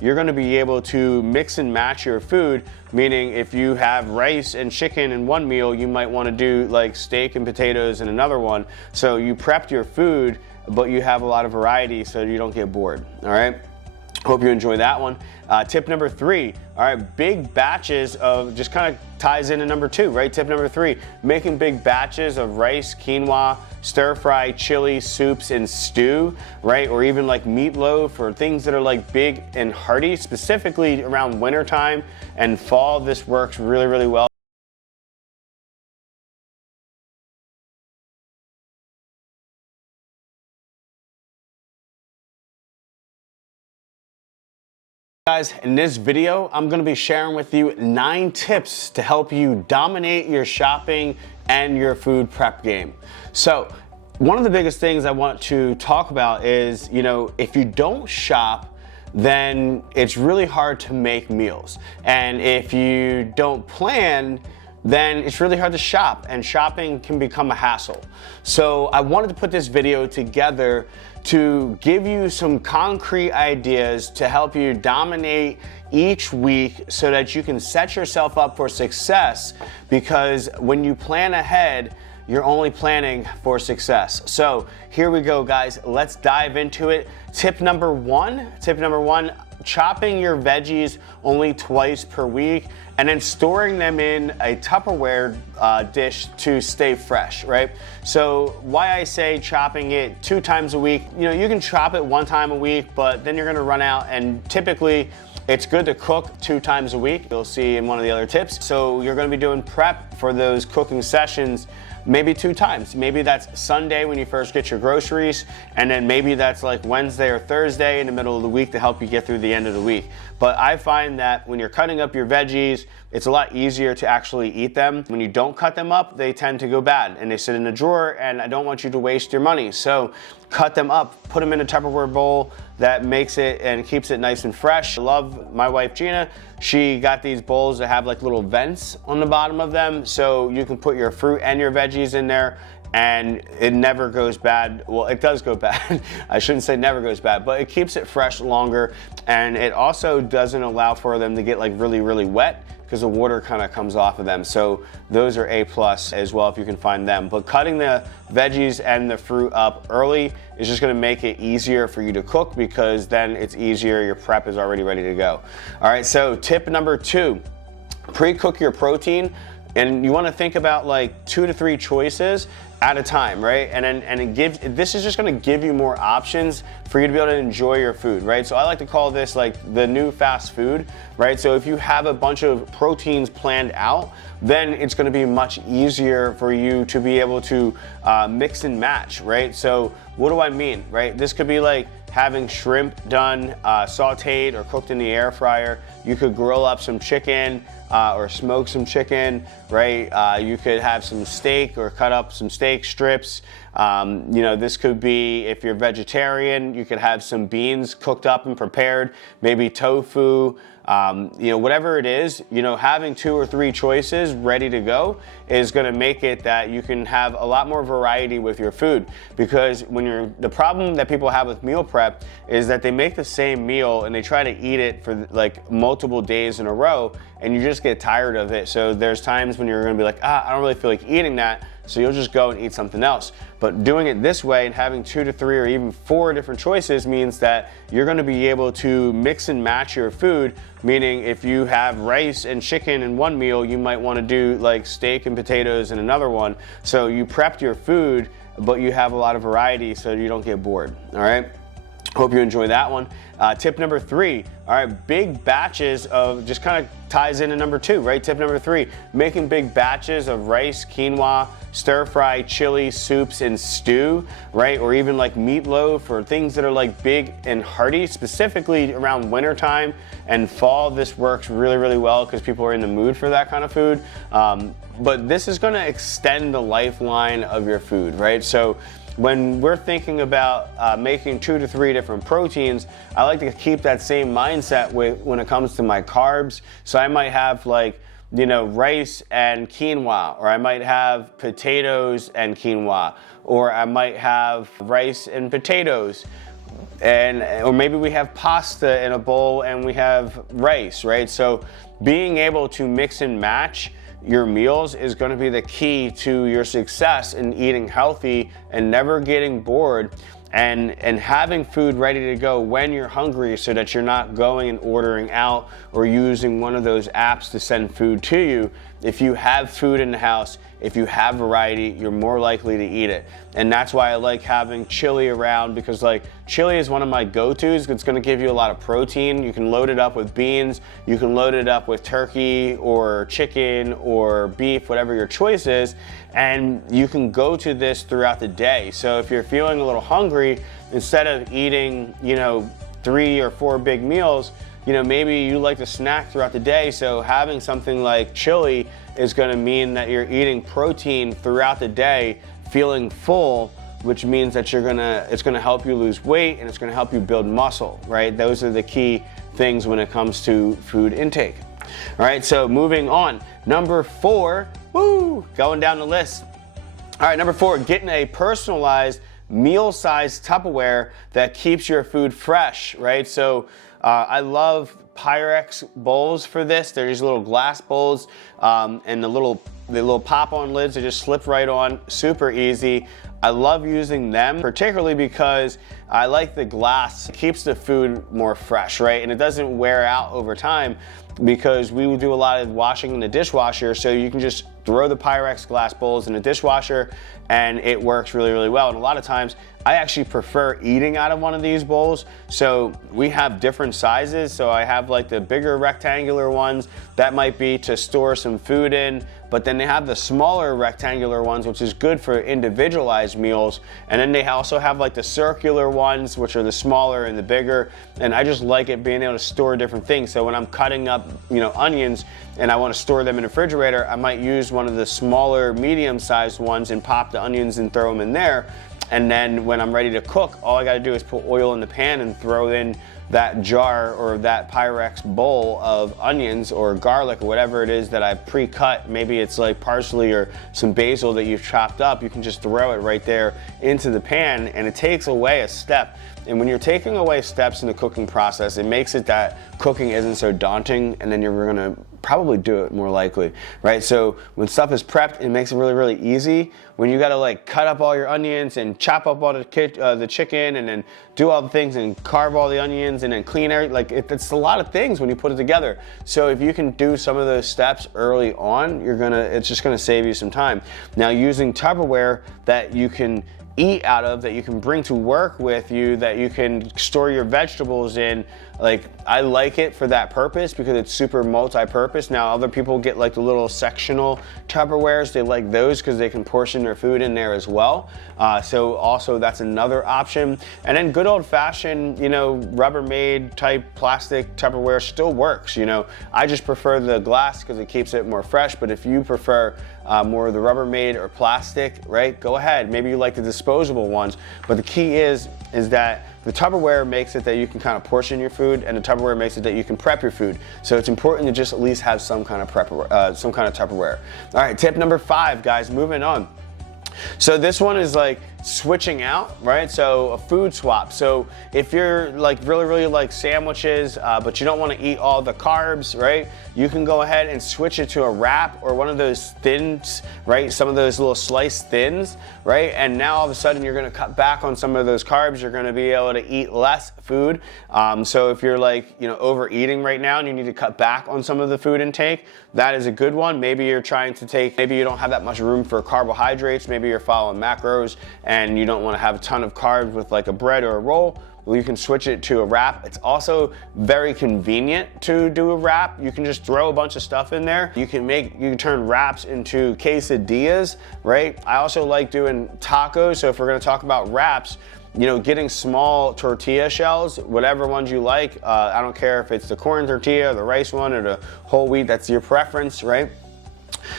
you're going to be able to mix and match your food, meaning if you have rice and chicken in one meal, you might want to do like steak and potatoes in another one. So you prepped your food, but you have a lot of variety so you don't get bored. All right. Hope you enjoy that one. Tip number 3, all right, big batches of, just kind of ties into number 2, right? Tip number 3, making big batches of rice, quinoa, stir fry, chili, soups, and stew, right? Or even like meatloaf, or things that are like big and hearty, specifically around wintertime and fall. This works really, really well. Guys, in this video, I'm going to be sharing with you 9 tips to help you dominate your shopping and your food prep game. So, one of the biggest things I want to talk about is, if you don't shop, then it's really hard to make meals. And if you don't plan, then it's really hard to shop, and shopping can become a hassle. So I wanted to put this video together to give you some concrete ideas to help you dominate each week so that you can set yourself up for success, because when you plan ahead, you're only planning for success. So here we go, guys. Let's dive into it. Tip number one, chopping your veggies only twice per week, and then storing them in a Tupperware dish to stay fresh, right? So why I say chopping it 2 times a week, you can chop it 1 time a week, but then you're gonna run out, and typically it's good to cook 2 times a week. You'll see in one of the other tips. So you're gonna be doing prep for those cooking sessions maybe 2 times. Maybe that's Sunday when you first get your groceries, and then maybe that's like Wednesday or Thursday in the middle of the week to help you get through the end of the week. But I find that when you're cutting up your veggies, it's a lot easier to actually eat them. When you don't cut them up, they tend to go bad and they sit in a drawer, and I don't want you to waste your money. So cut them up, put them in a Tupperware bowl that makes it and keeps it nice and fresh. I love my wife Gina. She got these bowls that have like little vents on the bottom of them, so you can put your fruit and your veggies in there, and it never goes bad. Well, it does go bad. I shouldn't say never goes bad, but it keeps it fresh longer, and it also doesn't allow for them to get like really, really wet, because the water kind of comes off of them. So those are A+ as well if you can find them. But cutting the veggies and the fruit up early is just gonna make it easier for you to cook, because then it's easier, your prep is already ready to go. All right, so tip number 2, pre-cook your protein. And you wanna think about like 2 to 3 choices at a time, right? This is just gonna give you more options for you to be able to enjoy your food, right? So I like to call this like the new fast food, right? So if you have a bunch of proteins planned out, then it's gonna be much easier for you to be able to mix and match, right? So what do I mean, right? This could be like having shrimp done, sauteed or cooked in the air fryer. You could grill up some chicken or smoke some chicken, right? You could have some steak or cut up some steak strips. This could be, if you're vegetarian, you could have some beans cooked up and prepared, maybe tofu. Whatever it is, having 2 or 3 choices ready to go is going to make it that you can have a lot more variety with your food. Because the problem that people have with meal prep is that they make the same meal and they try to eat it for like multiple days in a row, and you just get tired of it. So there's times when you're going to be like, I don't really feel like eating that. So you'll just go and eat something else. But doing it this way and having 2 to 3 or even 4 different choices means that you're going to be able to mix and match your food, meaning if you have rice and chicken in one meal, you might want to do like steak and potatoes in another one. So you prepped your food, but you have a lot of variety so you don't get bored. All right. Hope you enjoy that one. Tip number 3, all right, big batches of, just kind of ties into number 2, right? Tip number 3, making big batches of rice, quinoa, stir fry, chili, soups, and stew, right? Or even like meatloaf, or things that are like big and hearty, specifically around wintertime and fall. This works really, really well because people are in the mood for that kind of food. But this is gonna extend the lifeline of your food, right? So when we're thinking about making 2 to 3 different proteins, I like to keep that same mindset when it comes to my carbs. So I might have like, rice and quinoa, or I might have potatoes and quinoa, or I might have rice and potatoes. or maybe we have pasta in a bowl and we have rice, right? So being able to mix and match your meals is going to be the key to your success in eating healthy and never getting bored, and having food ready to go when you're hungry, so that you're not going and ordering out or using one of those apps to send food to you. If you have food in the house, if you have variety, you're more likely to eat it. And that's why I like having chili around, because like chili is one of my go-tos. It's gonna give you a lot of protein. You can load it up with beans, you can load it up with turkey or chicken or beef, whatever your choice is, and you can go to this throughout the day. So if you're feeling a little hungry, instead of eating, 3 or 4 big meals, maybe you like to snack throughout the day. So having something like chili is going to mean that you're eating protein throughout the day, feeling full, which means that it's going to help you lose weight, and it's going to help you build muscle, right? Those are the key things when it comes to food intake. All right, so moving on. Number 4, going down the list. All right, number 4, getting a personalized meal-sized Tupperware that keeps your food fresh, right? So I love Pyrex bowls for this. They're these little glass bowls, and the little pop-on lids, they just slip right on, super easy. I love using them, particularly because I like the glass. It keeps the food more fresh, right? And it doesn't wear out over time, because we will do a lot of washing in the dishwasher, so you can just throw the Pyrex glass bowls in the dishwasher and it works really, really well. And a lot of times I actually prefer eating out of one of these bowls. So we have different sizes. So I have like the bigger rectangular ones that might be to store some food in, but then they have the smaller rectangular ones, which is good for individualized meals. And then they also have like the circular ones, which are the smaller and the bigger. And I just like it being able to store different things. So when I'm cutting up, onions and I want to store them in the refrigerator, I might use one of the smaller, medium-sized ones and pop the onions and throw them in there. And then when I'm ready to cook, all I got to do is put oil in the pan and throw in that jar or that Pyrex bowl of onions or garlic or whatever it is that I've pre-cut. Maybe it's like parsley or some basil that you've chopped up. You can just throw it right there into the pan, and it takes away a step. And when you're taking away steps in the cooking process, it makes it that cooking isn't so daunting, and then you're gonna probably do it more likely, right? So when stuff is prepped, it makes it really, really easy. When you gotta like cut up all your onions and chop up all the chicken and then do all the things and carve all the onions and then clean everything, like it's a lot of things when you put it together. So if you can do some of those steps early on, it's just gonna save you some time. Now, using Tupperware that you can eat out of, that you can bring to work with you, that you can store your vegetables in, like I like it for that purpose because it's super multi-purpose. Now other people get like the little sectional Tupperwares. They like those because they can portion their food in there as well. So also that's another option. And then good old fashioned, Rubbermaid type plastic Tupperware still works. I just prefer the glass because it keeps it more fresh. But if you prefer more of the Rubbermaid or plastic, right, go ahead. Maybe you like the disposable ones. But the key is that the Tupperware makes it that you can kind of portion your food, and the Tupperware makes it that you can prep your food. So it's important to just at least have some kind of Tupperware. All right, tip number 5, guys, moving on. So this one is like switching out, right? So a food swap. So if you're like really like sandwiches, but you don't want to eat all the carbs, right? You can go ahead and switch it to a wrap or one of those thins, right? Some of those little sliced thins, right? And now all of a sudden you're going to cut back on some of those carbs. You're going to be able to eat less food. So if you're like, overeating right now and you need to cut back on some of the food intake, that is a good one. Maybe you're trying to maybe you don't have that much room for carbohydrates. Maybe you're following macros and you don't want to have a ton of carbs with like a bread or a roll. Well, you can switch it to a wrap. It's also very convenient to do a wrap. You can just throw a bunch of stuff in there. You can turn wraps into quesadillas, right? I also like doing tacos. So if we're gonna talk about wraps, getting small tortilla shells, whatever ones you like. I don't care if it's the corn tortilla or the rice one or the whole wheat, that's your preference, right?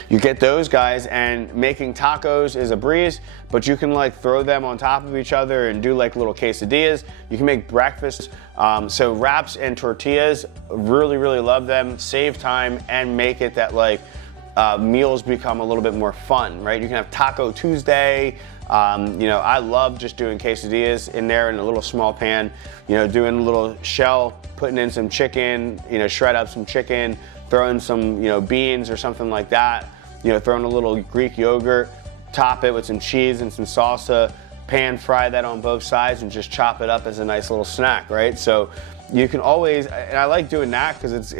You get those guys, and making tacos is a breeze, but you can like throw them on top of each other and do like little quesadillas. You can make breakfast. So wraps and tortillas, really, really love them. Save time and make it that like meals become a little bit more fun, right? You can have Taco Tuesday. I love just doing quesadillas in there in a little small pan, doing a little shell, putting in some chicken, shred up some chicken, throwing some, beans or something like that, throwing a little Greek yogurt, top it with some cheese and some salsa, pan fry that on both sides and just chop it up as a nice little snack, right? So you can always, and I like doing that because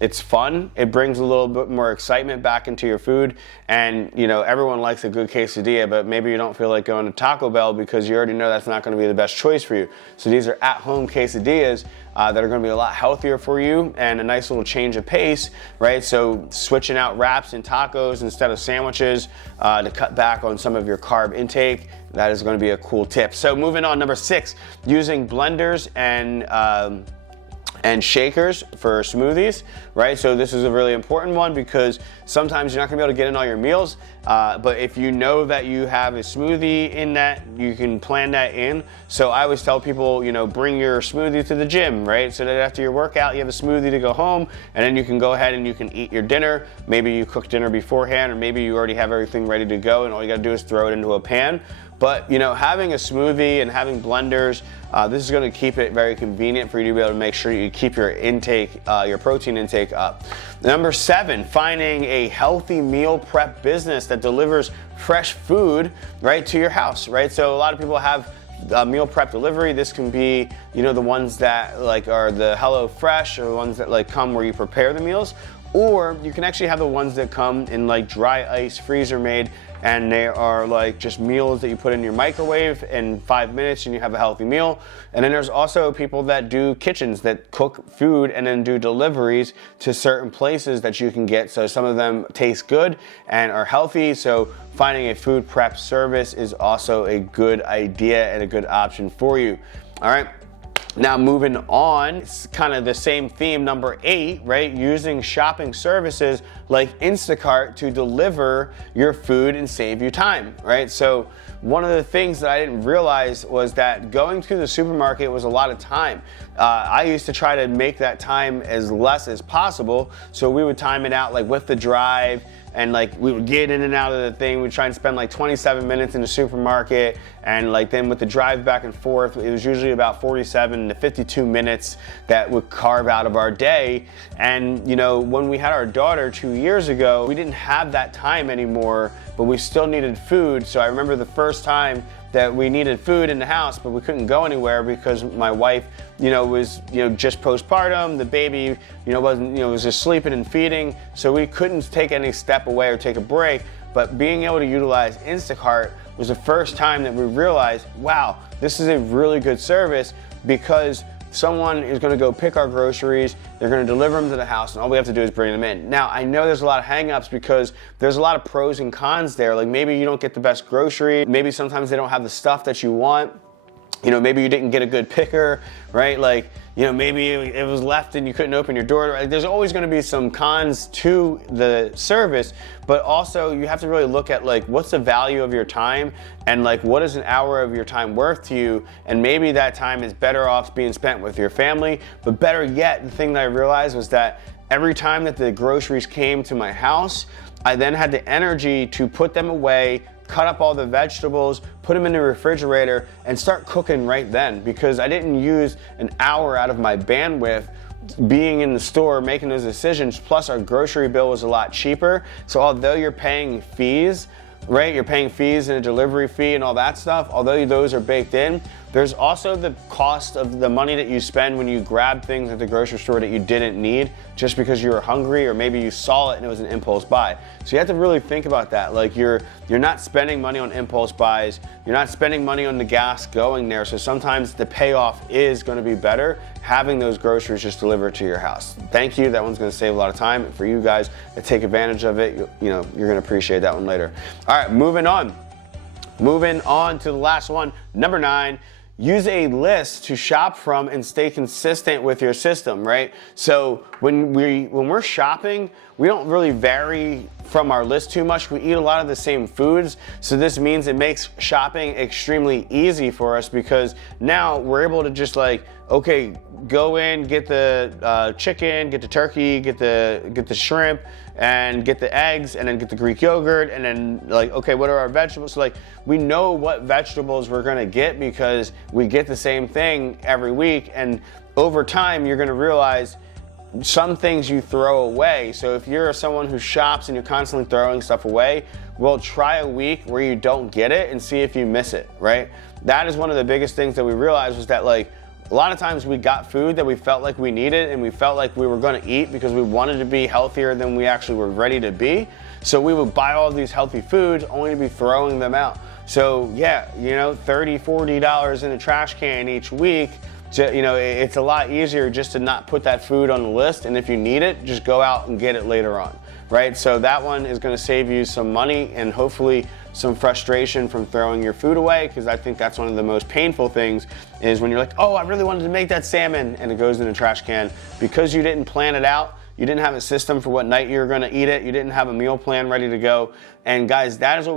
it's fun. It brings a little bit more excitement back into your food. And, everyone likes a good quesadilla, but maybe you don't feel like going to Taco Bell because you already know that's not going to be the best choice for you. So these are at-home quesadillas that are going to be a lot healthier for you and a nice little change of pace, right? So switching out wraps and tacos instead of sandwiches to cut back on some of your carb intake, that is going to be a cool tip. So moving on, number 6, using blenders and shakers for smoothies, right? So this is a really important one because sometimes you're not gonna be able to get in all your meals, but if you know that you have a smoothie in that, you can plan that in. So I always tell people, bring your smoothie to the gym, right? So that after your workout, you have a smoothie to go home, and then you can go ahead and you can eat your dinner. Maybe you cook dinner beforehand, or maybe you already have everything ready to go, and all you gotta do is throw it into a pan. But having a smoothie and having blenders, this is going to keep it very convenient for you to be able to make sure you keep your intake, your protein intake up. Number 7, finding a healthy meal prep business that delivers fresh food right to your house, right? So a lot of people have meal prep delivery. This can be, the ones that are the Hello Fresh, or the ones that come where you prepare the meals. Or you can actually have the ones that come in dry ice, freezer made, and they are just meals that you put in your microwave in 5 minutes and you have a healthy meal. And then there's also people that do kitchens that cook food and then do deliveries to certain places that you can get. So some of them taste good and are healthy. So finding a food prep service is also a good idea and a good option for you. All right. Now moving on, it's kind of the same theme, number 8, right? Using shopping services like Instacart to deliver your food and save you time, right? So one of the things that I didn't realize was that going to the supermarket was a lot of time. I used to try to make that time as less as possible. So we would time it out with the drive, and we would get in and out of the thing. We'd try and spend 27 minutes in the supermarket, and then with the drive back and forth, it was usually about 47 to 52 minutes that would carve out of our day. And when we had our daughter 2 years ago, we didn't have that time anymore, but we still needed food. So I remember the first time that we needed food in the house, but we couldn't go anywhere because my wife, was, just postpartum. The baby, was just sleeping and feeding. So we couldn't take any step away or take a break. But being able to utilize Instacart was the first time that we realized, wow, this is a really good service, because someone is going to go pick our groceries, they're going to deliver them to the house, and all we have to do is bring them in. Now, I know there's a lot of hang-ups because there's a lot of pros and cons there. Maybe you don't get the best grocery, maybe sometimes they don't have the stuff that you want. Maybe you didn't get a good picker, right? Maybe it was left and you couldn't open your door. There's always going to be some cons to the service, but also you have to really look at what's the value of your time, and what is an hour of your time worth to you, and maybe that time is better off being spent with your family. But better yet, the thing that I realized was that every time that the groceries came to my house, I then had the energy to put them away, cut up all the vegetables, put them in the refrigerator, and start cooking right then, because I didn't use an hour out of my bandwidth being in the store making those decisions. Plus our grocery bill was a lot cheaper. So although you're paying fees, right, you're paying fees and a delivery fee and all that stuff, although those are baked in, there's also the cost of the money that you spend when you grab things at the grocery store that you didn't need just because you were hungry, or maybe you saw it and it was an impulse buy. So you have to really think about that. You're not spending money on impulse buys, you're not spending money on the gas going there. So sometimes the payoff is going to be better having those groceries just delivered to your house. Thank you. That one's going to save a lot of time. And for you guys that take advantage of it, you're going to appreciate that one later. All right, moving on. Moving on to the last one, number 9. Use a list to shop from and stay consistent with your system, right? So when we're shopping, we don't really vary from our list too much. We eat a lot of the same foods. So this means it makes shopping extremely easy for us, because now we're able to just okay, go in, get the chicken, get the turkey, get the shrimp, and get the eggs, and then get the Greek yogurt, and then like, okay, what are our vegetables? So like, we know what vegetables we're gonna get because we get the same thing every week, and over time, you're gonna realize some things you throw away. So if you're someone who shops and you're constantly throwing stuff away, well, try a week where you don't get it and see if you miss it, right? That is one of the biggest things that we realized, was that like, a lot of times we got food that we felt like we needed and we felt like we were gonna eat because we wanted to be healthier than we actually were ready to be. So we would buy all these healthy foods only to be throwing them out. So yeah, you know, $30, $40 in a trash can each week. You know, it's a lot easier just to not put that food on the list, and if you need it, just go out and get it later on, right? So that one is gonna save you some money and hopefully some frustration from throwing your food away, because I think that's one of the most painful things, is when you're like, oh, I really wanted to make that salmon, and it goes in a trash can because you didn't plan it out. You didn't have a system for what night you're gonna eat it. You didn't have a meal plan ready to go. And guys, that is what